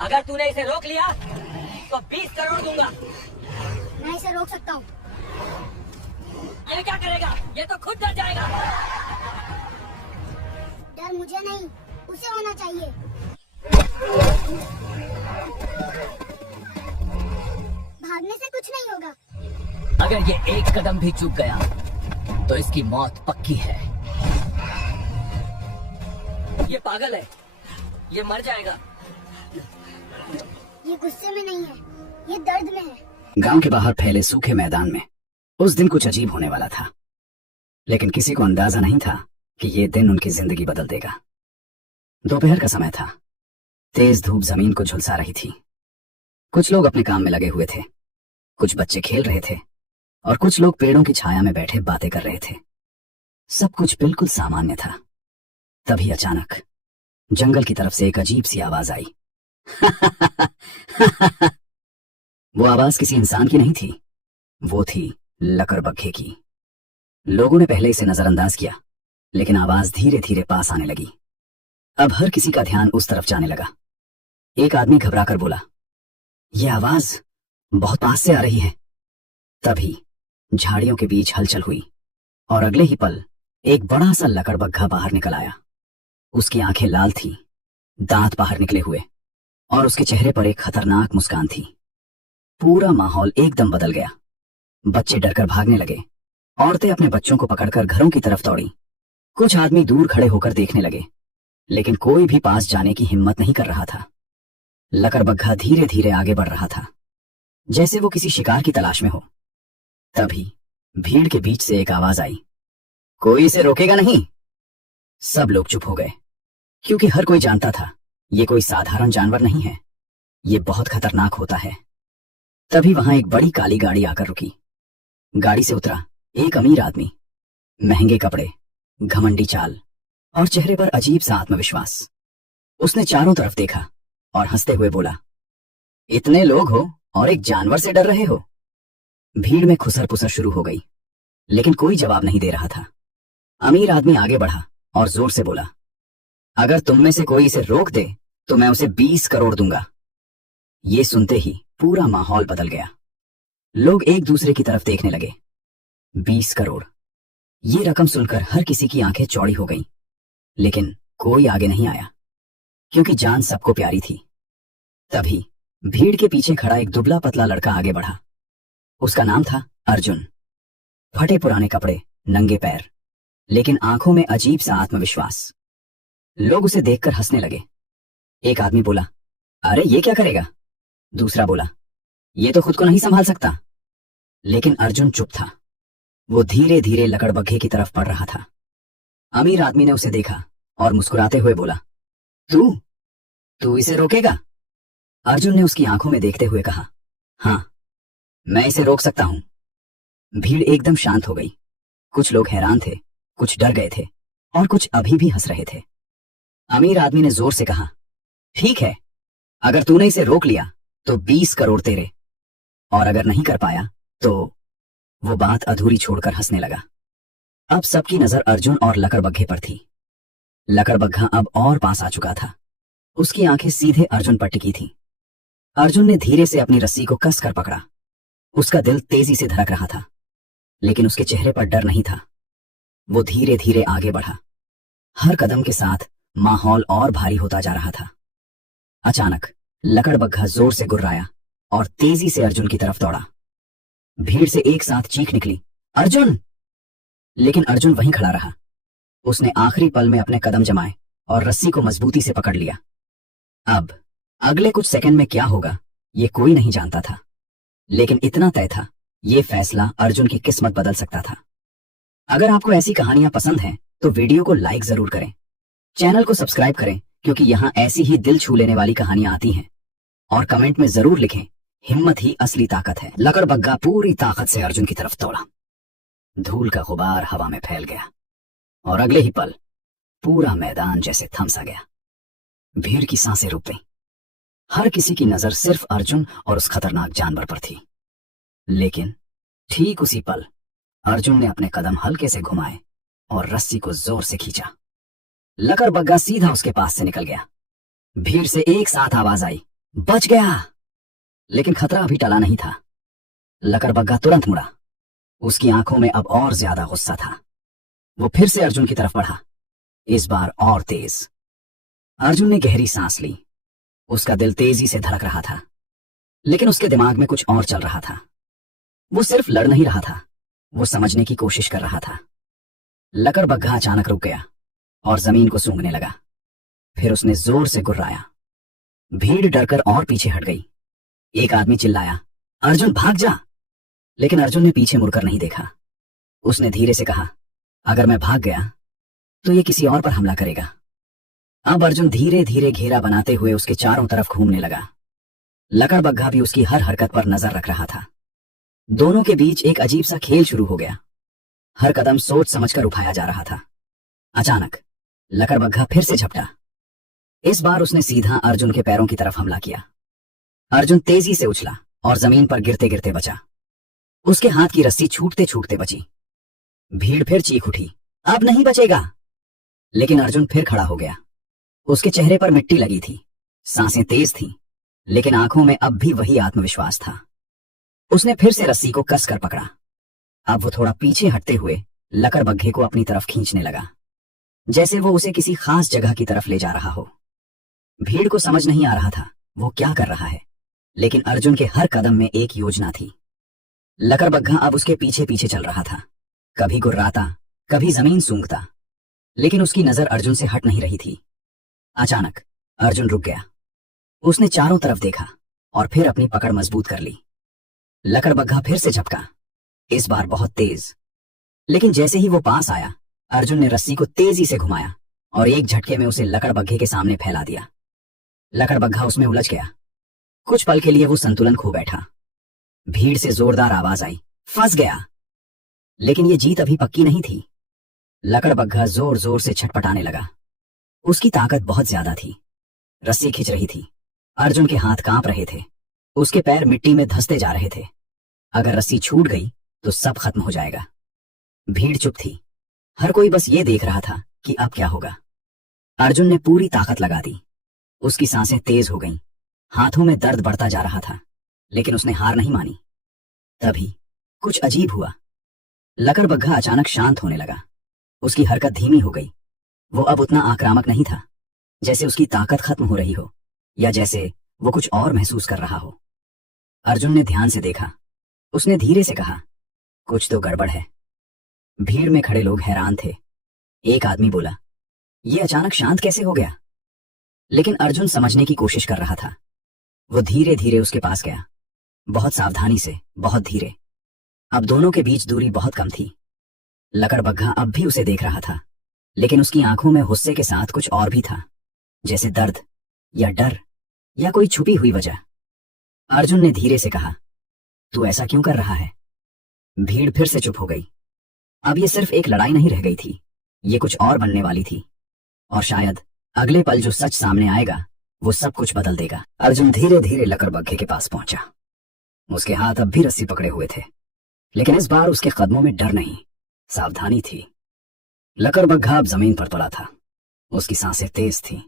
अगर तूने इसे रोक लिया तो 20 करोड़ दूंगा। मैं इसे रोक सकता हूँ। ये क्या करेगा? ये तो खुद डर जाएगा। डर मुझे नहीं, उसे होना चाहिए। भागने से कुछ नहीं होगा। अगर ये एक कदम भी चूक गया तो इसकी मौत पक्की है। ये पागल है, ये मर जाएगा। ये गुस्से में नहीं है, ये दर्द में है। गांव के बाहर फैले सूखे मैदान में उस दिन कुछ अजीब होने वाला था, लेकिन किसी को अंदाजा नहीं था कि ये दिन उनकी जिंदगी बदल देगा। दोपहर का समय था। तेज धूप जमीन को झुलसा रही थी। कुछ लोग अपने काम में लगे हुए थे, कुछ बच्चे खेल रहे थे और कुछ लोग पेड़ों की छाया में बैठे बातें कर रहे थे। सब कुछ बिल्कुल सामान्य था। तभी अचानक जंगल की तरफ से एक अजीब सी आवाज आई। वो आवाज किसी इंसान की नहीं थी, वो थी लकड़बग्घे की। लोगों ने पहले इसे नजरअंदाज किया, लेकिन आवाज धीरे धीरे पास आने लगी। अब हर किसी का ध्यान उस तरफ जाने लगा। एक आदमी घबराकर बोला, यह आवाज बहुत पास से आ रही है। तभी झाड़ियों के बीच हलचल हुई और अगले ही पल एक बड़ा सा लकड़बग्घा बाहर निकल आया। उसकी आंखें लाल थीं, दांत बाहर निकले हुए, और उसके चेहरे पर एक खतरनाक मुस्कान थी। पूरा माहौल एकदम बदल गया। बच्चे डरकर भागने लगे, औरतें अपने बच्चों को पकड़कर घरों की तरफ दौड़ी। कुछ आदमी दूर खड़े होकर देखने लगे, लेकिन कोई भी पास जाने की हिम्मत नहीं कर रहा था। लकड़बग्घा धीरे धीरे आगे बढ़ रहा था, जैसे वो किसी शिकार की तलाश में हो। तभी भीड़ के बीच से एक आवाज आई, कोई इसे रोकेगा नहीं। सब लोग चुप हो गए, क्योंकि हर कोई जानता था ये कोई साधारण जानवर नहीं है, ये बहुत खतरनाक होता है। तभी वहां एक बड़ी काली गाड़ी आकर रुकी। गाड़ी से उतरा एक अमीर आदमी, महंगे कपड़े, घमंडी चाल और चेहरे पर अजीब सा आत्मविश्वास। उसने चारों तरफ देखा और हंसते हुए बोला, इतने लोग हो और एक जानवर से डर रहे हो। भीड़ में खुसर पुसर शुरू हो गई, लेकिन कोई जवाब नहीं दे रहा था। अमीर आदमी आगे बढ़ा और जोर से बोला, अगर तुम में से कोई इसे रोक दे तो मैं उसे 20 करोड़ दूंगा। ये सुनते ही पूरा माहौल बदल गया। लोग एक दूसरे की तरफ देखने लगे। 20 करोड़, ये रकम सुनकर हर किसी की आंखें चौड़ी हो गईं, लेकिन कोई आगे नहीं आया, क्योंकि जान सबको प्यारी थी। तभी भीड़ के पीछे खड़ा एक दुबला पतला लड़का आगे बढ़ा। उसका नाम था अर्जुन। फटे पुराने कपड़े, नंगे पैर, लेकिन आंखों में अजीब सा आत्मविश्वास। लोग उसे देखकर हंसने लगे। एक आदमी बोला, अरे ये क्या करेगा? दूसरा बोला, ये तो खुद को नहीं संभाल सकता। लेकिन अर्जुन चुप था। वो धीरे धीरे लकड़बग्घे की तरफ बढ़ रहा था। अमीर आदमी ने उसे देखा और मुस्कुराते हुए बोला, तू इसे रोकेगा? अर्जुन ने उसकी आंखों में देखते हुए कहा, हाँ, मैं इसे रोक सकता हूं। भीड़ एकदम शांत हो गई। कुछ लोग हैरान थे, कुछ डर गए थे और कुछ अभी भी हंस रहे थे। अमीर आदमी ने जोर से कहा, ठीक है, अगर तूने इसे रोक लिया तो 20 करोड़ तेरे, और अगर नहीं कर पाया तो। वो बात अधूरी छोड़कर हंसने लगा। अब सबकी नजर अर्जुन और लकड़बग्घे पर थी। लकड़बग्घा अब और पास आ चुका था। उसकी आंखें सीधे अर्जुन पर टिकी थीं। अर्जुन ने धीरे से अपनी रस्सी को कसकर पकड़ा। उसका दिल तेजी से धड़क रहा था, लेकिन उसके चेहरे पर डर नहीं था। वो धीरे धीरे आगे बढ़ा। हर कदम के साथ माहौल और भारी होता जा रहा था। अचानक लकड़बग्घा जोर से गुर्राया और तेजी से अर्जुन की तरफ दौड़ा। भीड़ से एक साथ चीख निकली, अर्जुन! लेकिन अर्जुन वहीं खड़ा रहा। उसने आखिरी पल में अपने कदम जमाए और रस्सी को मजबूती से पकड़ लिया। अब अगले कुछ सेकंड में क्या होगा ये कोई नहीं जानता था, लेकिन इतना तय था, ये फैसला अर्जुन की किस्मत बदल सकता था। अगर आपको ऐसी कहानियां पसंद हैं तो वीडियो को लाइक जरूर करें, चैनल को सब्सक्राइब करें, क्योंकि यहाँ ऐसी ही दिल छू लेने वाली कहानियां आती हैं। और कमेंट में जरूर लिखें, हिम्मत ही असली ताकत है। लकड़बग्घा पूरी ताकत से अर्जुन की तरफ दौड़ा। धूल का गुबार हवा में फैल गया और अगले ही पल पूरा मैदान जैसे थम सा गया। भीड़ की सांसें रुक गईं। हर किसी की नजर सिर्फ अर्जुन और उस खतरनाक जानवर पर थी। लेकिन ठीक उसी पल अर्जुन ने अपने कदम हल्के से घुमाए और रस्सी को जोर से खींचा। लकड़बग्घा सीधा उसके पास से निकल गया। भीड़ से एक साथ आवाज आई, बच गया। लेकिन खतरा अभी टला नहीं था। लकड़बग्घा तुरंत मुड़ा। उसकी आंखों में अब और ज्यादा गुस्सा था। वो फिर से अर्जुन की तरफ बढ़ा, इस बार और तेज। अर्जुन ने गहरी सांस ली। उसका दिल तेजी से धड़क रहा था, लेकिन उसके दिमाग में कुछ और चल रहा था। वो सिर्फ लड़ नहीं रहा था, वो समझने की कोशिश कर रहा था। लकड़बग्घा अचानक रुक गया और जमीन को सूंघने लगा। फिर उसने जोर से गुर्राया। भीड़ डरकर और पीछे हट गई। एक आदमी चिल्लाया, अर्जुन भाग जा। लेकिन अर्जुन ने पीछे मुड़कर नहीं देखा। उसने धीरे से कहा, अगर मैं भाग गया तो ये किसी और पर हमला करेगा। अब अर्जुन धीरे धीरे घेरा बनाते हुए उसके चारों तरफ घूमने लगा। लकड़बग्घा भी उसकी हर हरकत पर नजर रख रहा था। दोनों के बीच एक अजीब सा खेल शुरू हो गया। हर कदम सोच समझकर उठाया जा रहा था। अचानक लकड़बग्घा फिर से झपटा। इस बार उसने सीधा अर्जुन के पैरों की तरफ हमला किया। अर्जुन तेजी से उछला और जमीन पर गिरते गिरते बचा। उसके हाथ की रस्सी छूटते छूटते बची। भीड़ फिर चीख उठी, अब नहीं बचेगा। लेकिन अर्जुन फिर खड़ा हो गया। उसके चेहरे पर मिट्टी लगी थी, सांसें तेज थीं, लेकिन आंखों में अब भी वही आत्मविश्वास था। उसने फिर से रस्सी को कसकर पकड़ा। अब वो थोड़ा पीछे हटते हुए लकड़बग्घे को अपनी तरफ खींचने लगा, जैसे वो उसे किसी खास जगह की तरफ ले जा रहा हो। भीड़ को समझ नहीं आ रहा था वो क्या कर रहा है, लेकिन अर्जुन के हर कदम में एक योजना थी। लकड़बग्घा अब उसके पीछे पीछे चल रहा था, कभी गुर्राता, कभी जमीन सूंघता, लेकिन उसकी नजर अर्जुन से हट नहीं रही थी। अचानक अर्जुन रुक गया। उसने चारों तरफ देखा और फिर अपनी पकड़ मजबूत कर ली। लकड़बग्घा फिर से झपका, इस बार बहुत तेज। लेकिन जैसे ही वो पास आया, अर्जुन ने रस्सी को तेजी से घुमाया और एक झटके में उसे लकड़बग्घे के सामने फैला दिया। लकड़बग्घा उसमें उलझ गया। कुछ पल के लिए वो संतुलन खो बैठा। भीड़ से जोरदार आवाज आई, फंस गया। लेकिन ये जीत अभी पक्की नहीं थी। लकड़बग्घा जोर जोर से छटपटाने लगा। उसकी ताकत बहुत ज्यादा थी। रस्सी खिंच रही थी। अर्जुन के हाथ कांप रहे थे। उसके पैर मिट्टी में धंसते जा रहे थे। अगर रस्सी छूट गई तो सब खत्म हो जाएगा। भीड़ चुप थी। हर कोई बस ये देख रहा था कि अब क्या होगा। अर्जुन ने पूरी ताकत लगा दी। उसकी सांसें तेज हो गईं। हाथों में दर्द बढ़ता जा रहा था, लेकिन उसने हार नहीं मानी। तभी कुछ अजीब हुआ। लकड़बग्घा अचानक शांत होने लगा। उसकी हरकत धीमी हो गई। वो अब उतना आक्रामक नहीं था, जैसे उसकी ताकत खत्म हो रही हो या जैसे वो कुछ और महसूस कर रहा हो। अर्जुन ने ध्यान से देखा। उसने धीरे से कहा, कुछ तो गड़बड़ है। भीड़ में खड़े लोग हैरान थे। एक आदमी बोला, ये अचानक शांत कैसे हो गया? लेकिन अर्जुन समझने की कोशिश कर रहा था। वो धीरे धीरे उसके पास गया, बहुत सावधानी से, बहुत धीरे। अब दोनों के बीच दूरी बहुत कम थी। लकड़बग्घा अब भी उसे देख रहा था, लेकिन उसकी आंखों में गुस्से के साथ कुछ और भी था, जैसे दर्द या डर या कोई छुपी हुई वजह। अर्जुन ने धीरे से कहा, तू ऐसा क्यों कर रहा है? भीड़ फिर से चुप हो गई। अब ये सिर्फ एक लड़ाई नहीं रह गई थी, ये कुछ और बनने वाली थी। और शायद अगले पल जो सच सामने आएगा वो सब कुछ बदल देगा। अर्जुन धीरे धीरे लकड़बग्घे के पास पहुंचा। उसके हाथ अब भी रस्सी पकड़े हुए थे, लेकिन इस बार उसके कदमों में डर नहीं, सावधानी थी। लकड़बग्घा अब जमीन पर पड़ा था। उसकी सांसें तेज थीं,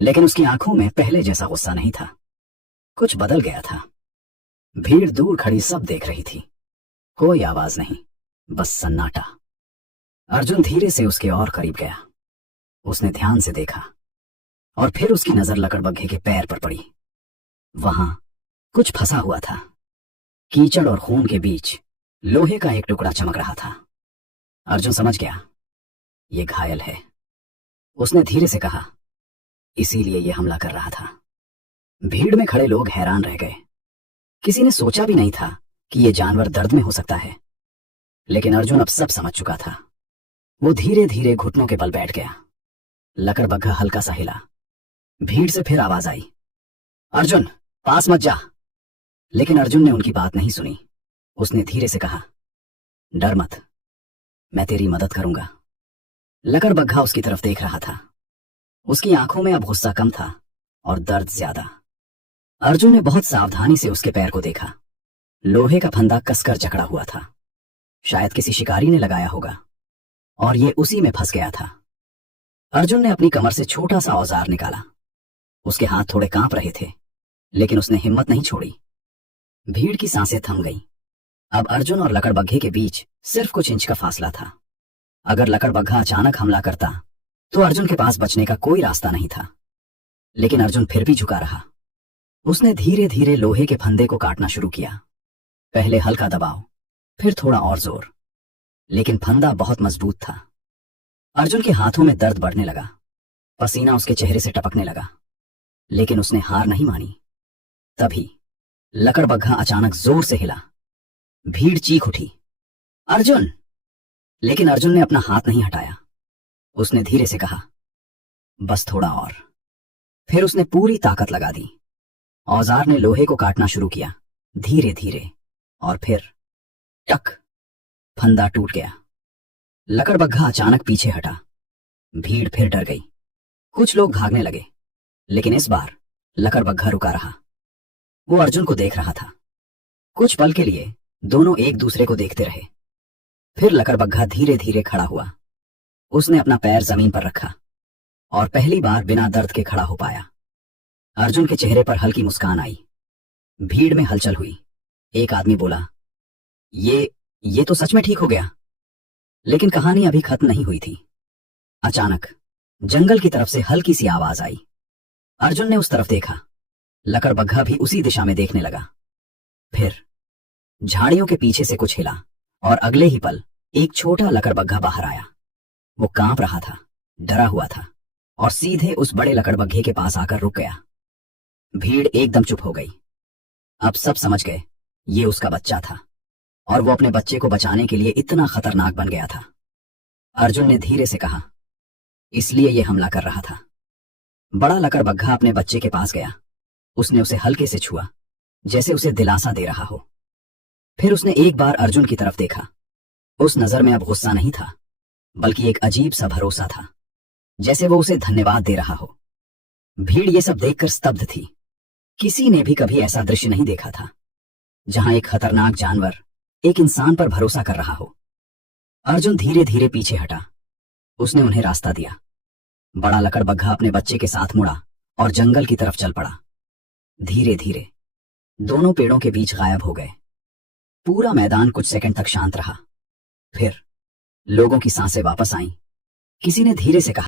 लेकिन उसकी आंखों में पहले जैसा गुस्सा नहीं था। कुछ बदल गया था। भीड़ दूर खड़ी सब देख रही थी। कोई आवाज नहीं, बस सन्नाटा। अर्जुन धीरे से उसके और करीब गया। उसने ध्यान से देखा और फिर उसकी नजर लकड़बग्घे के पैर पर पड़ी। वहां कुछ फंसा हुआ था। कीचड़ और खून के बीच लोहे का एक टुकड़ा चमक रहा था। अर्जुन समझ गया, ये घायल है। उसने धीरे से कहा, इसीलिए ये हमला कर रहा था। भीड़ में खड़े लोग हैरान रह गए। किसी ने सोचा भी नहीं था कि ये जानवर दर्द में हो सकता है, लेकिन अर्जुन अब सब समझ चुका था। वो धीरे धीरे घुटनों के बल बैठ गया। लकड़बग्घा हल्का सा हिला। भीड़ से फिर आवाज आई, अर्जुन पास मत जा। लेकिन अर्जुन ने उनकी बात नहीं सुनी। उसने धीरे से कहा, डर मत, मैं तेरी मदद करूंगा। लकड़बग्घा उसकी तरफ देख रहा था। उसकी आंखों में अब गुस्सा कम था और दर्द ज्यादा। अर्जुन ने बहुत सावधानी से उसके पैर को देखा। लोहे का फंदा कसकर जकड़ा हुआ था। शायद किसी शिकारी ने लगाया होगा और ये उसी में फंस गया था। अर्जुन ने अपनी कमर से छोटा सा औजार निकाला। उसके हाथ थोड़े कांप रहे थे, लेकिन उसने हिम्मत नहीं छोड़ी। भीड़ की सांसें थम गईं। अब अर्जुन और लकड़बग्घे के बीच सिर्फ कुछ इंच का फासला था। अगर लकड़बग्घा अचानक हमला करता तो अर्जुन के पास बचने का कोई रास्ता नहीं था। लेकिन अर्जुन फिर भी झुका रहा। उसने धीरे धीरे लोहे के फंदे को काटना शुरू किया। पहले हल्का दबाव, फिर थोड़ा और जोर, लेकिन फंदा बहुत मजबूत था। अर्जुन के हाथों में दर्द बढ़ने लगा, पसीना उसके चेहरे से टपकने लगा, लेकिन उसने हार नहीं मानी। तभी लकड़बग्घा अचानक जोर से हिला। भीड़ चीख उठी, अर्जुन! लेकिन अर्जुन ने अपना हाथ नहीं हटाया। उसने धीरे से कहा, बस थोड़ा और। फिर उसने पूरी ताकत लगा दी। औजार ने लोहे को काटना शुरू किया, धीरे धीरे, और फिर टक, फंदा टूट गया। लकड़बग्घा अचानक पीछे हटा। भीड़ फिर डर गई। कुछ लोग भागने लगे, लेकिन इस बार लकड़बग्घा रुका रहा। वो अर्जुन को देख रहा था। कुछ पल के लिए दोनों एक दूसरे को देखते रहे। फिर लकड़बग्घा धीरे धीरे खड़ा हुआ। उसने अपना पैर जमीन पर रखा और पहली बार बिना दर्द के खड़ा हो पाया। अर्जुन के चेहरे पर हल्की मुस्कान आई। भीड़ में हलचल हुई। एक आदमी बोला, ये तो सच में ठीक हो गया। लेकिन कहानी अभी खत्म नहीं हुई थी। अचानक जंगल की तरफ से हल्की सी आवाज आई। अर्जुन ने उस तरफ देखा। लकड़बग्घा भी उसी दिशा में देखने लगा। फिर झाड़ियों के पीछे से कुछ हिला और अगले ही पल एक छोटा लकड़बग्घा बाहर आया। वो कांप रहा था, डरा हुआ था, और सीधे उस बड़े लकड़बग्घे के पास आकर रुक गया। भीड़ एकदम चुप हो गई। अब सब समझ गए ये उसका बच्चा था, और वो अपने बच्चे को बचाने के लिए इतना खतरनाक बन गया था। अर्जुन ने धीरे से कहा, इसलिए ये हमला कर रहा था। बड़ा लकड़बग्घा अपने बच्चे के पास गया। उसने उसे हल्के से छुआ, जैसे उसे दिलासा दे रहा हो। फिर उसने एक बार अर्जुन की तरफ देखा। उस नजर में अब गुस्सा नहीं था, बल्कि एक अजीब सा भरोसा था, जैसे वो उसे धन्यवाद दे रहा हो। भीड़ ये सब देखकर स्तब्ध थी। किसी ने भी कभी ऐसा दृश्य नहीं देखा था, जहां एक खतरनाक जानवर एक इंसान पर भरोसा कर रहा हो। अर्जुन धीरे धीरे पीछे हटा। उसने उन्हें रास्ता दिया। बड़ा लकड़बग्घा अपने बच्चे के साथ मुड़ा और जंगल की तरफ चल पड़ा। धीरे धीरे दोनों पेड़ों के बीच गायब हो गए। पूरा मैदान कुछ सेकंड तक शांत रहा। फिर लोगों की सांसें वापस आईं। किसी ने धीरे से कहा,